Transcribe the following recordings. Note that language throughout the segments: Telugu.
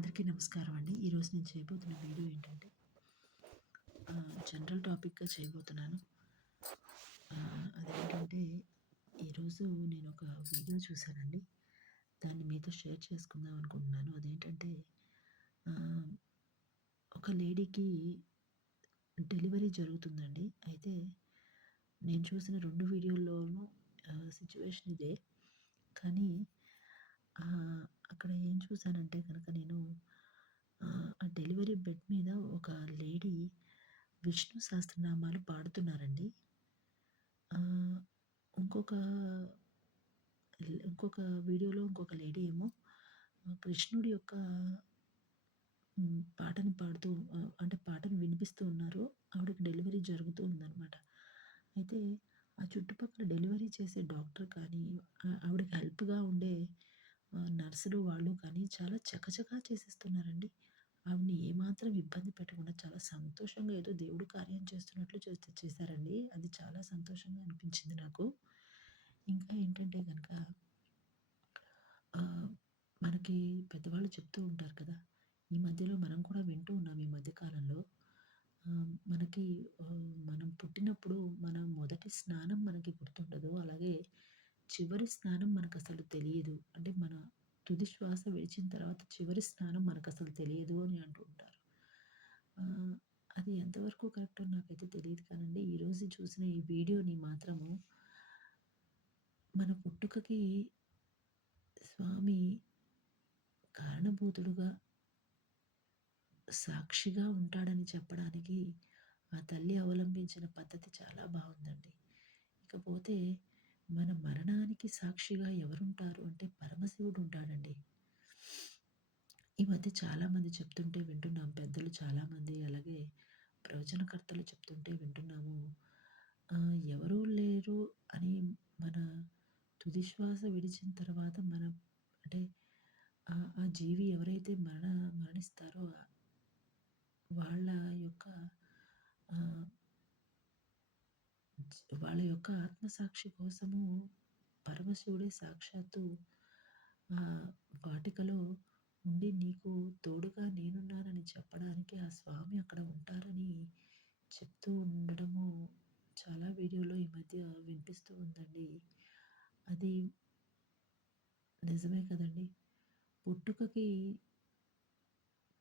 అందరికీ నమస్కారం అండి. ఈరోజు నేను చేయబోతున్న వీడియో ఏంటంటే జనరల్ టాపిక్‌గా చేయబోతున్నాను. అదేంటంటే ఈరోజు నేనొక వీడియో చూసానండి. దాన్ని మీతో షేర్ చేసుకుందాం అనుకుంటున్నాను. అదేంటంటే ఆహ్, ఒక లేడీకి డెలివరీ జరుగుతుందండి. అయితే నేను చూసిన 2 వీడియోల్లోనూ సిట్యుయేషన్ ఇదే. కానీ ఆహ్, అక్కడ ఏం చూసానంటే గనక నేను ఆ డెలివరీ బెడ్ మీద ఒక లేడీ విష్ణు సహస్రనామాలు పాడుతున్నారండి. ఆహ్, ఇంకొక ఇంకొక వీడియోలో ఇంకొక లేడీ ఏమో కృష్ణుడి యొక్క పాటని పాడుతూ అంటే పాటను వినిపిస్తూ ఉన్నారు. ఆవిడకి డెలివరీ జరుగుతూ ఉందనమాట. అయితే ఆ చుట్టుపక్కల డెలివరీ చేసే డాక్టర్ కానీ, ఆవిడకి హెల్ప్‌గా ఉండే నర్సులు వాళ్ళు కానీ చాలా చకచకా చేసేస్తున్నారండి. ఆవిడని ఏమాత్రం ఇబ్బంది పెట్టకుండా చాలా సంతోషంగా ఏదో దేవుడు కార్యం చేస్తున్నట్లు చేశారండి. అది చాలా సంతోషంగా అనిపించింది నాకు. ఇంకా ఏంటంటే గనక ఆహ్, మనకి పెద్దవాళ్ళు చెప్తూ ఉంటారు కదా! ఈ మధ్యలో మనం కూడా వింటూ ఉన్నాం ఈ మధ్య కాలంలో. మనకి మనం పుట్టినప్పుడు మన మొదటి స్నానం మనకి గుర్తుండదు. అలాగే చివరి స్నానం మనకసలు తెలియదు. అంటే మన తుది శ్వాస విడిచిన తర్వాత చివరి స్నానం మనకసలు తెలియదు అని అంటూ ఉంటారు. ఆహ్, అది ఎంతవరకు కరెక్టో నాకైతే తెలీదు కానండి. ఈరోజు చూసిన ఈ వీడియోని మాత్రము మన పుట్టుకకి స్వామి కారణభూతుడుగా, సాక్షిగా ఉంటాడని చెప్పడానికి ఆ తల్లి అవలంబించిన పద్ధతి చాలా బావుందండి. ఇకపోతే మన మరణానికి సాక్షిగా ఎవరుంటారు అంటే పరమశివుడు ఉంటాడండి. ఈ మధ్య చాలామంది చెప్తుంటే వింటున్నాం. పెద్దలు చాలామంది అలాగే ప్రవచనకర్తలు చెప్తుంటే వింటున్నాము. ఎవరూ లేరు అని మన తుది శ్వాస విడిచిన తర్వాత అంటే ఆ జీవి ఎవరైతే మరణిస్తారో వాళ్ళ యొక్క ఆహ్, వాళ్ళ యొక్క ఆత్మసాక్షి కోసము పరమశివుడే సాక్షాత్తు ఆహ్, వాటికలో ఉండి నీకు తోడుగా నేనున్నానని చెప్పడానికి ఆ స్వామి అక్కడ ఉంటారని చెప్తూ ఉండడము చాలా వీడియోలో ఈ మధ్య వినిపిస్తూ ఉందండి. అది నిజమే కదండీ! పుట్టుకకి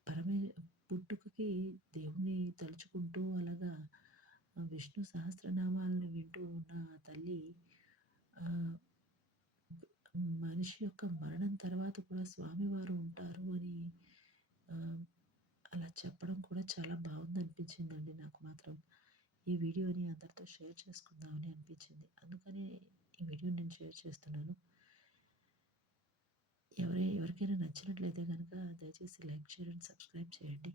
పరమే పుట్టుకకి దేవుడిని తలుచుకుంటూ అలాగా విష్ణు సహస్రనామాలను వింటూ ఉన్న ఆ తల్లి ఆహ్, మనిషి యొక్క మరణం తర్వాత కూడా స్వామివారు ఉంటారు అని ఆహ్, అలా చెప్పడం కూడా చాలా బావుందనిపించిందండి నాకు మాత్రం. ఈ వీడియోని అందరితో షేర్ చేసుకుందామని అనిపించింది. అందుకనే ఈ వీడియోని నేను షేర్ చేస్తున్నాను. ఎవరికైనా నచ్చినట్లయితే గనక దయచేసి లైక్, షేర్ అండ్ సబ్స్క్రైబ్ చేయండి.